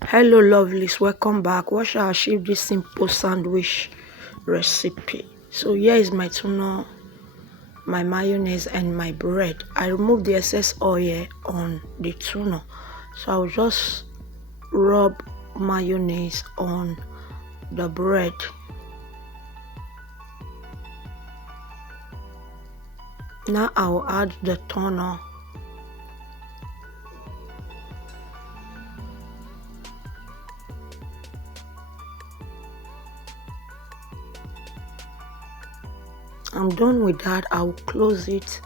Hello lovelies, welcome back. What shall I achieve this simple sandwich recipe? So here is my tuna, my mayonnaise and my bread. I removed the excess oil on the tuna, so I'll just rub mayonnaise on the bread. Now I'll add the tuna. I'm done with that. I'll close it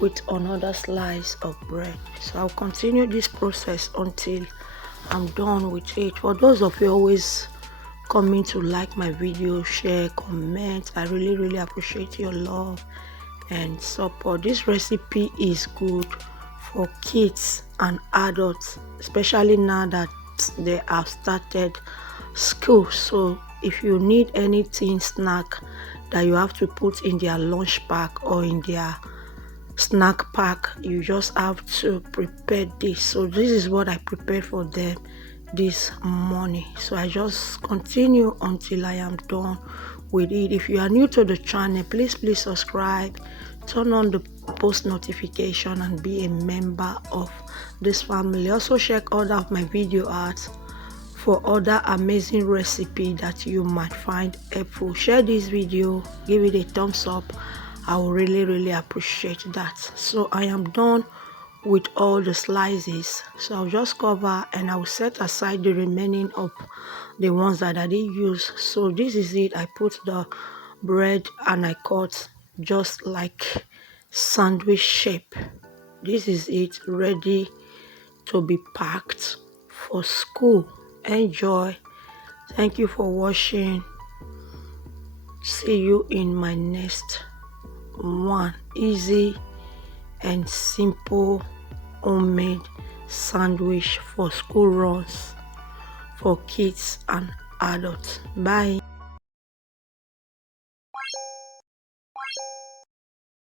with another slice of bread. So I'll continue this process until I'm done with it. For those of you always coming to like my video, share, comment, I really appreciate your love and support. This recipe is good for kids and adults, especially now that they have started school. So if you need anything snack that you have to put in their lunch pack or in their snack pack, you just have to prepare this. So this is what I prepared for them this morning. So I just continue until I am done with it. If you are new to the channel, please subscribe, turn on the post notification and be a member of this family. Also check other of my video ads for other amazing recipe that you might find helpful. Share this video, give it a thumbs up. I will really appreciate that. So I am done with all the slices, so I'll just cover and I'll set aside the remaining of the ones that I didn't use. So this is it. I put the bread and I cut just like sandwich shape. This is it, ready to be packed for school. Enjoy. Thank you for watching. See you in my next one. Easy and simple homemade sandwich for school runs for kids and adults. Bye.